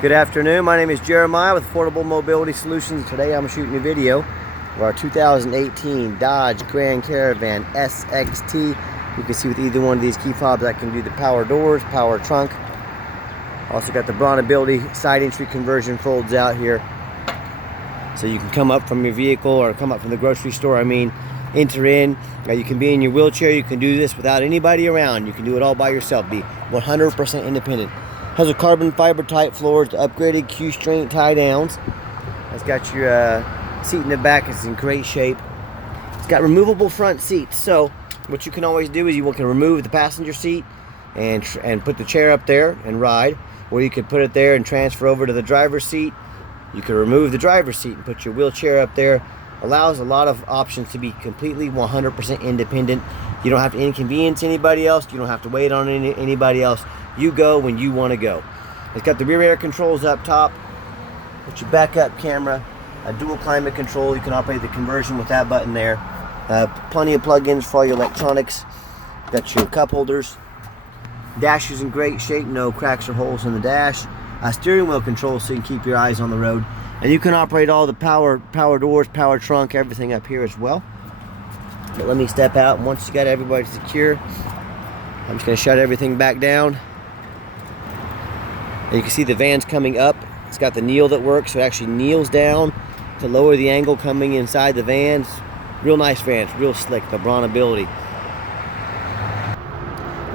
Good afternoon, my name is Jeremiah with Affordable Mobility Solutions. Today I'm shooting a video of our 2018 Dodge Grand Caravan SXT. You can see with either one of these key fobs I can do the power doors, power trunk. Also got the bronability side entry conversion folds out here. So you can come up from your vehicle or come up from the grocery store, enter in. You can be in your wheelchair, you can do this without anybody around. You can do it all by yourself, be 100% independent. Has a carbon fiber type floors, upgraded Q-string tie downs. It's got your seat in the back, it's in great shape. It's got removable front seats, so what you can always do is you can remove the passenger seat and put the chair up there and ride, or you could put it there and transfer over to the driver's seat. You can remove the driver's seat and put your wheelchair up there. Allows a lot of options to be completely 100% independent. You don't have to inconvenience anybody else. You don't have to wait on anybody else. You go when you want to go. It's got the rear air controls up top. Put your backup camera, a dual climate control. You can operate the conversion with that button there. Plenty of plug-ins for all your electronics. Got your cup holders. Dash is in great shape. No cracks or holes in the dash. Steering wheel controls so you can keep your eyes on the road. And you can operate all the power doors, power trunk, everything up here as well. But let me step out. Once you got everybody secure, I'm just going to shut everything back down. And you can see the van's coming up. It's got the kneel that works, so it actually kneels down to lower the angle coming inside the van. Real nice van. It's real slick, the bronability.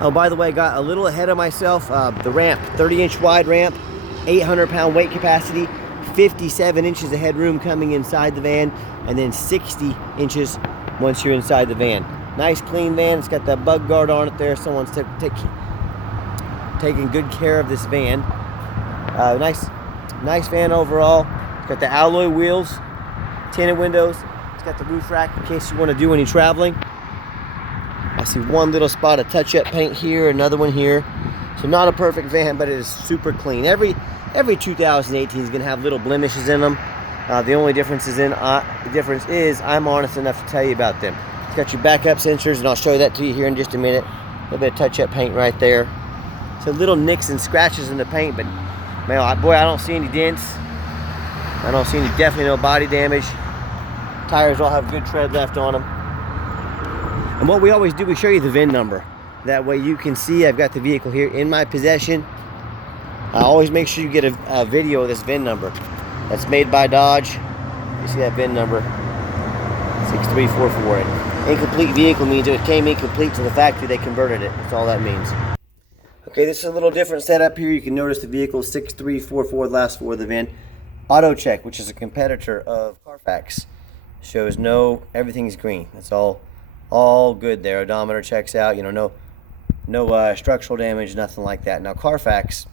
Oh, by the way, got a little ahead of myself. The ramp, 30-inch wide ramp, 800-pound weight capacity, 57 inches of headroom coming inside the van, and then 60 inches once you're inside the van. Nice clean van. It's got that bug guard on it there. Someone's taking good care of this van. Nice van overall. It's got the alloy wheels, tinted windows. It's got the roof rack in case you want to do any traveling. I see one little spot of touch-up paint here, another one here. So not a perfect van, but it is super clean. Every 2018 is going to have little blemishes in them. The only difference is I'm honest enough to tell you about them. It's got your backup sensors, and I'll show that to you here in just a minute. A little bit of touch-up paint right there. So little nicks and scratches in the paint, but man, boy, I don't see any dents. I don't see definitely no body damage. Tires all have good tread left on them. And what we always do, we show you the VIN number. That way you can see I've got the vehicle here in my possession. I always make sure you get a video of this VIN number. That's made by Dodge. You see that VIN number, 6344. Incomplete vehicle means it came incomplete to the factory. They converted it. That's all that means. Okay, this is a little different setup here. You can notice the vehicle is 6344, the last four of the VIN. Auto Check, which is a competitor of Carfax, shows everything's green. That's all good there. Odometer checks out. No structural damage, nothing like that. Now Carfax,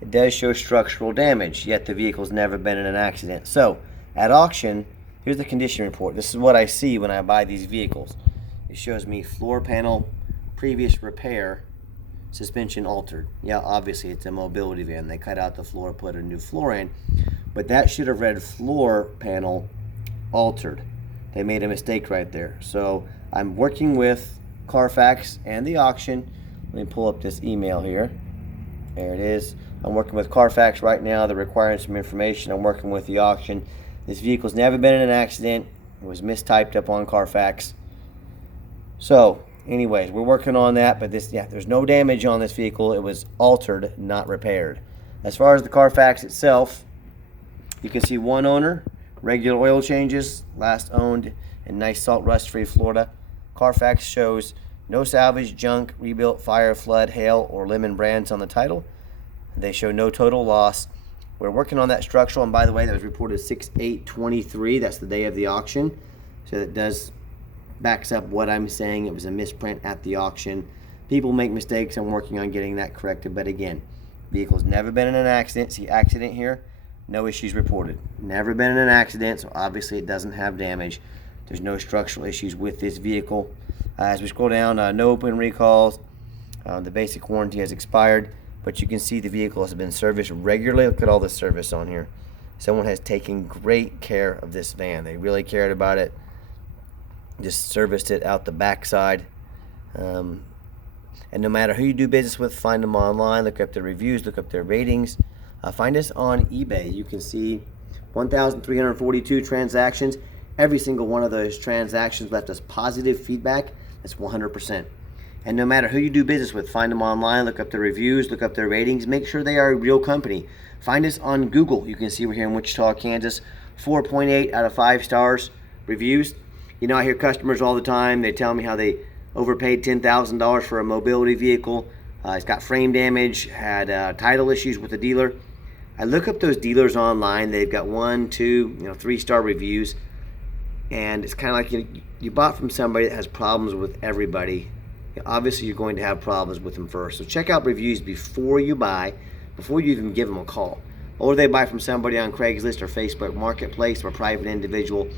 it does show structural damage, yet the vehicle's never been in an accident. So at auction, here's the condition report. This is what I see when I buy these vehicles. It shows me floor panel, previous repair, suspension altered. Yeah, obviously it's a mobility van. They cut out the floor, put a new floor in, but that should have read floor panel altered. They made a mistake right there. So I'm working with Carfax and the auction. Let me pull up this email here. There it is. I'm working with Carfax right now. They're requiring some information. I'm working with the auction. This vehicle's never been in an accident. It was mistyped up on Carfax. So anyways, we're working on that, but there's no damage on this vehicle. It was altered, not repaired. As far as the Carfax itself, you can see one owner, regular oil changes, last owned in nice salt rust-free Florida. Carfax shows no salvage, junk, rebuilt, fire, flood, hail, or lemon brands on the title. They show no total loss. We're working on that structural, and by the way, that was reported 6/8/23. That's the day of the auction. So that backs up what I'm saying. It was a misprint at the auction. People make mistakes. I'm working on getting that corrected. But again, vehicle's never been in an accident. See accident here? No issues reported. Never been in an accident, so obviously it doesn't have damage. There's no structural issues with this vehicle. As we scroll down, no open recalls. The basic warranty has expired, but you can see the vehicle has been serviced regularly. Look at all the service on here. Someone has taken great care of this van. They really cared about it. Just serviced it out the backside. And no matter who you do business with, find them online, look up their reviews, look up their ratings. Find us on eBay. You can see 1,342 transactions. Every single one of those transactions left us positive feedback. That's 100%. And no matter who you do business with, find them online, look up their reviews, look up their ratings, make sure they are a real company. Find us on Google. You can see we're here in Wichita, Kansas. 4.8 out of 5 stars reviews. You know, I hear customers all the time, they tell me how they overpaid $10,000 for a mobility vehicle. It's got frame damage, had title issues with the dealer. I look up those dealers online. They've got 1, 2, 3-star reviews. And it's kind of like you bought from somebody that has problems with everybody. Obviously, you're going to have problems with them first. So check out reviews before you buy, before you even give them a call. Or they buy from somebody on Craigslist or Facebook Marketplace or a private individual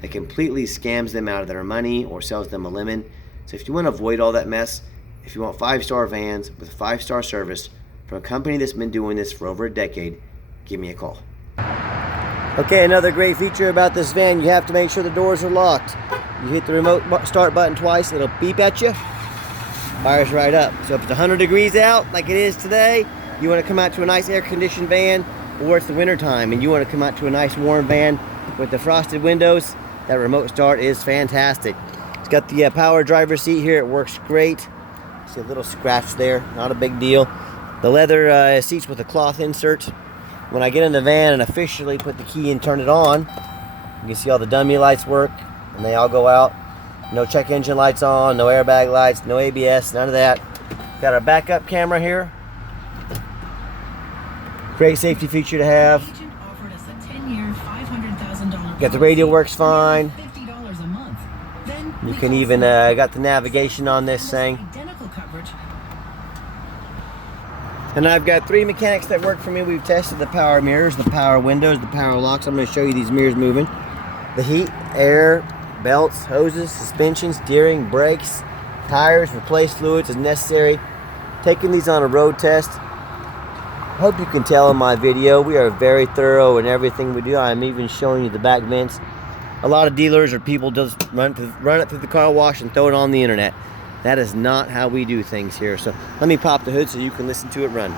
that completely scams them out of their money or sells them a lemon. So if you want to avoid all that mess, if you want 5-star vans with 5-star service from a company that's been doing this for over a decade, give me a call. Okay, another great feature about this van, you have to make sure the doors are locked. You hit the remote start button twice, it'll beep at you, fires right up. So if it's 100 degrees out, like it is today, you want to come out to a nice air-conditioned van, or it's the winter time and you want to come out to a nice warm van with the frosted windows, that remote start is fantastic. It's got the power driver seat here, it works great. See a little scratch there, not a big deal. The leather seats with a cloth insert. When I get in the van and officially put the key and turn it on, you can see all the dummy lights work and they all go out. No check engine lights on, no airbag lights, no ABS, none of that. Got our backup camera here. Great safety feature to have. Got the radio works fine. You can even got the navigation on this thing. And I've got 3 mechanics that work for me. We've tested the power mirrors, the power windows, the power locks. I'm going to show you these mirrors moving. The heat, air, belts, hoses, suspension, steering, brakes, tires, replace fluids as necessary. Taking these on a road test. Hope you can tell in my video, we are very thorough in everything we do. I'm even showing you the back vents. A lot of dealers or people just run it through the car wash and throw it on the internet. That is not how we do things here. So let me pop the hood so you can listen to it run.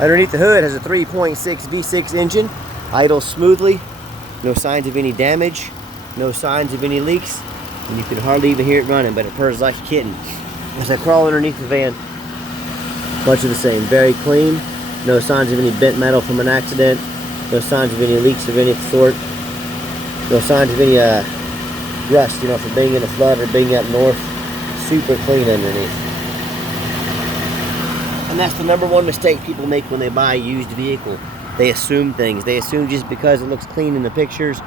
Underneath the hood has a 3.6 V6 engine, idles smoothly, no signs of any damage, no signs of any leaks, and you can hardly even hear it running, but it purrs like a kitten. As I crawl underneath the van, much of the same, very clean. No signs of any bent metal from an accident. No signs of any leaks of any sort. No signs of any rust, from being in a flood or being up north. Super clean underneath. And that's the #1 mistake people make when they buy a used vehicle. They assume things. They assume just because it looks clean in the pictures.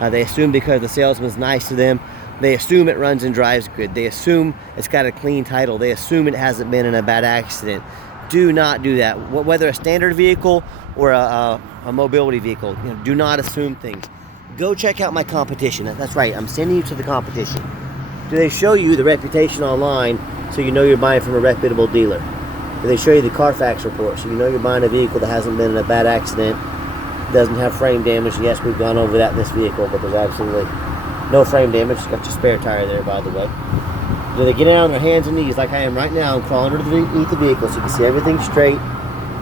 They assume because the salesman's nice to them. They assume it runs and drives good. They assume it's got a clean title. They assume it hasn't been in a bad accident. Do not do that. Whether a standard vehicle or a mobility vehicle, do not assume things. Go check out my competition. That's right, I'm sending you to the competition. Do they show you the reputation online so you know you're buying from a reputable dealer? Do they show you the Carfax report so you know you're buying a vehicle that hasn't been in a bad accident, doesn't have frame damage? Yes, we've gone over that in this vehicle, but there's absolutely no frame damage. It's got your spare tire there, by the way. Do they get down on their hands and knees like I am right now and crawl underneath the vehicle so you can see everything straight?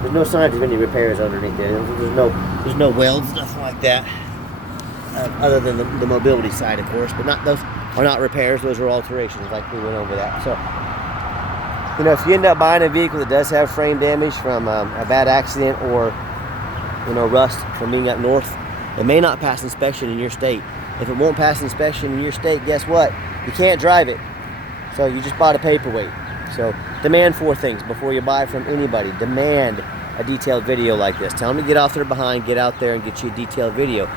There's no signs of any repairs underneath there. There's no welds, nothing like that. Other than the mobility side, of course, but those are not repairs. Those are alterations, like we went over that. So, if you end up buying a vehicle that does have frame damage from a bad accident or rust from being up north, it may not pass inspection in your state. If it won't pass inspection in your state, guess what? You can't drive it. So you just bought a paperweight. So demand 4 things before you buy from anybody. Demand a detailed video like this. Tell them to get off their behind, get out there and get you a detailed video.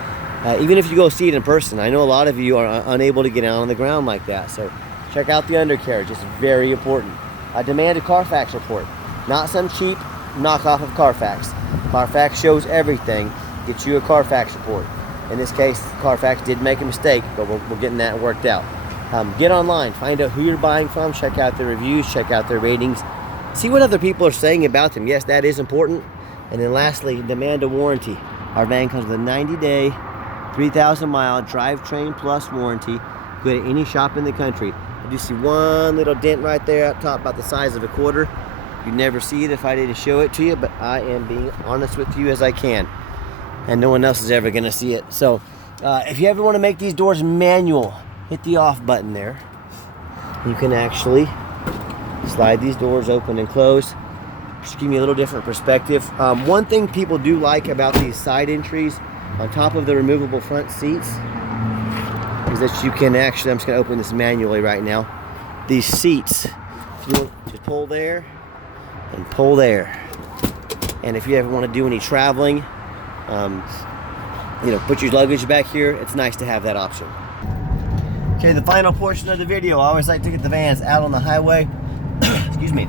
Even if you go see it in person. I know a lot of you are unable to get out on the ground like that. So check out the undercarriage. It's very important. Demand a Carfax report. Not some cheap knockoff of Carfax. Carfax shows everything. Get you a Carfax report. In this case, Carfax did make a mistake, but we're getting that worked out. Get online, find out who you're buying from, check out their reviews, check out their ratings, see what other people are saying about them. Yes, that is important. And then lastly, demand a warranty. Our van comes with a 90-day, 3,000-mile drivetrain plus warranty. Go to any shop in the country. I do see one little dent right there up top, about the size of a quarter. You'd never see it if I didn't show it to you, but I am being honest with you as I can. And no one else is ever gonna see it. So if you ever wanna make these doors manual, hit the off button there. You can actually slide these doors open and close. Just give me a little different perspective. One thing people do like about these side entries on top of the removable front seats is that you can actually, I'm just gonna open this manually right now. These seats, you just pull there and pull there. And if you ever want to do any traveling, you know, put your luggage back here, it's nice to have that option. Okay, the final portion of the video, I always like to get the vans out on the highway. Excuse me.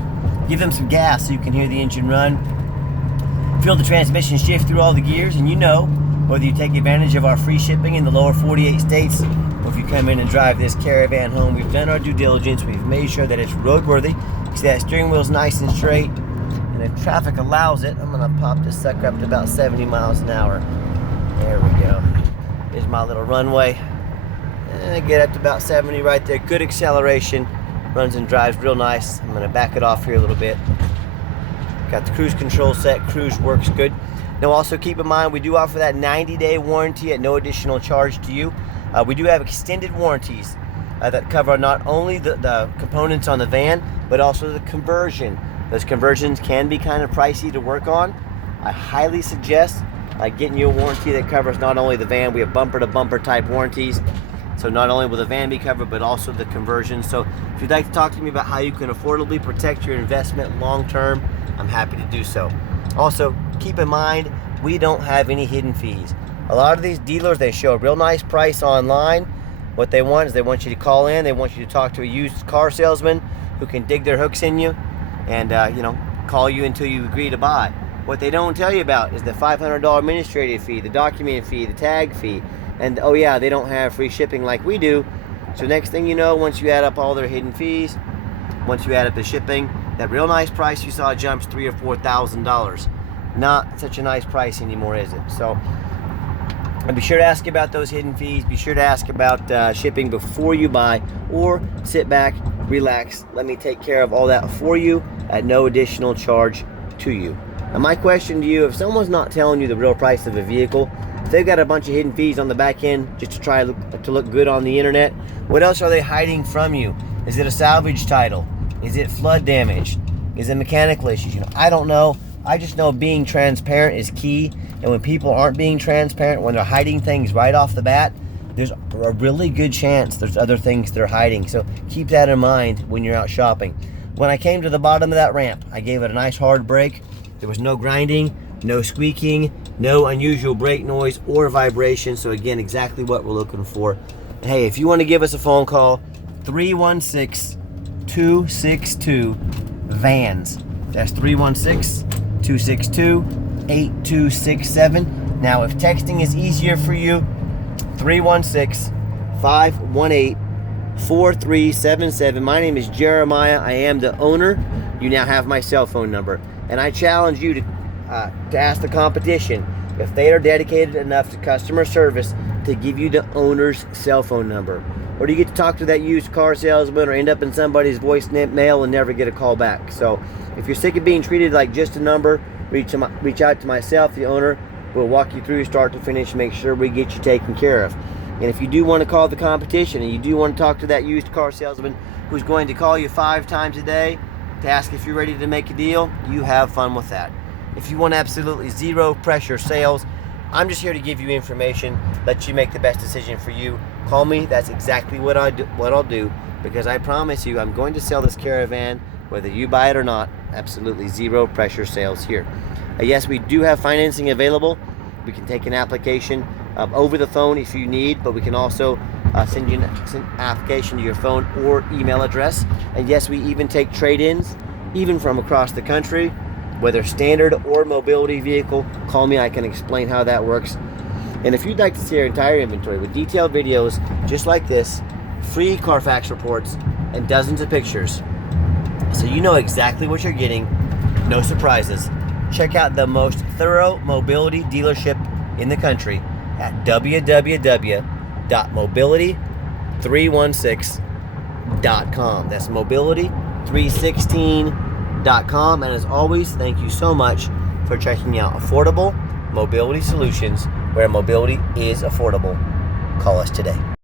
Give them some gas so you can hear the engine run. Feel the transmission shift through all the gears, and you know, whether you take advantage of our free shipping in the lower 48 states, or if you come in and drive this Caravan home, we've done our due diligence. We've made sure that it's roadworthy. You see that steering wheel's nice and straight. And if traffic allows it, I'm gonna pop this sucker up to about 70 miles an hour. There we go. Here's my little runway. And get up to about 70 right there. Good acceleration. Runs and drives real nice. I'm gonna back it off here a little bit. Got the cruise control set. Cruise works good. Now also keep in mind, we do offer that 90-day warranty at no additional charge to you. We do have extended warranties that cover not only the components on the van, but also the conversion. Those conversions can be kind of pricey to work on. I highly suggest getting you a warranty that covers not only the van, we have bumper-to-bumper type warranties. So not only will the van be covered, but also the conversion. So if you'd like to talk to me about how you can affordably protect your investment long-term, I'm happy to do so. Also, keep in mind, we don't have any hidden fees. A lot of these dealers, they show a real nice price online. What they want is they want you to call in, they want you to talk to a used car salesman who can dig their hooks in you and you know, call you until you agree to buy. What they don't tell you about is the $500 administrative fee, the document fee, the tag fee, and oh yeah, they don't have free shipping like we do. So next thing you know, once you add up all their hidden fees, once you add up the shipping, that real nice price you saw jumps $3,000 or $4,000. Not such a nice price anymore, is it? So, and be sure to ask about those hidden fees. Be sure to ask about shipping before you buy, or sit back, relax, let me take care of all that for you at no additional charge to you. Now my question to you, if someone's not telling you the real price of a vehicle, if they've got a bunch of hidden fees on the back end just to try to look good on the internet, what else are they hiding from you? Is it a salvage title? Is it flood damage? Is it mechanical issues? You know, I don't know. I just know being transparent is key. And when people aren't being transparent, when they're hiding things right off the bat, there's a really good chance there's other things they're hiding. So keep that in mind when you're out shopping. When I came to the bottom of that ramp, I gave it a nice hard brake. There was no grinding, no squeaking, no unusual brake noise or vibration. So again, exactly what we're looking for. And hey, if you want to give us a phone call, 316-262-VANS. That's 316-262-8267. Now, if texting is easier for you, 316-518-4377. My name is Jeremiah. I am the owner. You now have my cell phone number. And I challenge you to ask the competition if they are dedicated enough to customer service to give you the owner's cell phone number. Or do you get to talk to that used car salesman or end up in somebody's voicemail and never get a call back? So if you're sick of being treated like just a number, reach out to myself, the owner. We'll walk you through start to finish, make sure we get you taken care of. And if you do want to call the competition and you do want to talk to that used car salesman who's going to call you 5 times a day to ask if you're ready to make a deal, you have fun with that. If you want absolutely zero pressure sales, I'm just here to give you information, let you make the best decision for you. Call me. That's exactly what I'll do, because I promise you I'm going to sell this Caravan whether you buy it or not. Absolutely zero pressure sales here. Yes, we do have financing available. We can take an application over the phone if you need, but we can also send you an application to your phone or email address. And yes, we even take trade-ins, even from across the country, whether standard or mobility vehicle. Call me, I can explain how that works. And if you'd like to see our entire inventory with detailed videos just like this, free Carfax reports, and dozens of pictures, so you know exactly what you're getting, no surprises, check out the most thorough mobility dealership in the country at www.mobility316.com. That's mobility316.com. AffordableMobility.com. And as always, thank you so much for checking out Affordable Mobility Solutions, where mobility is affordable. Call us today.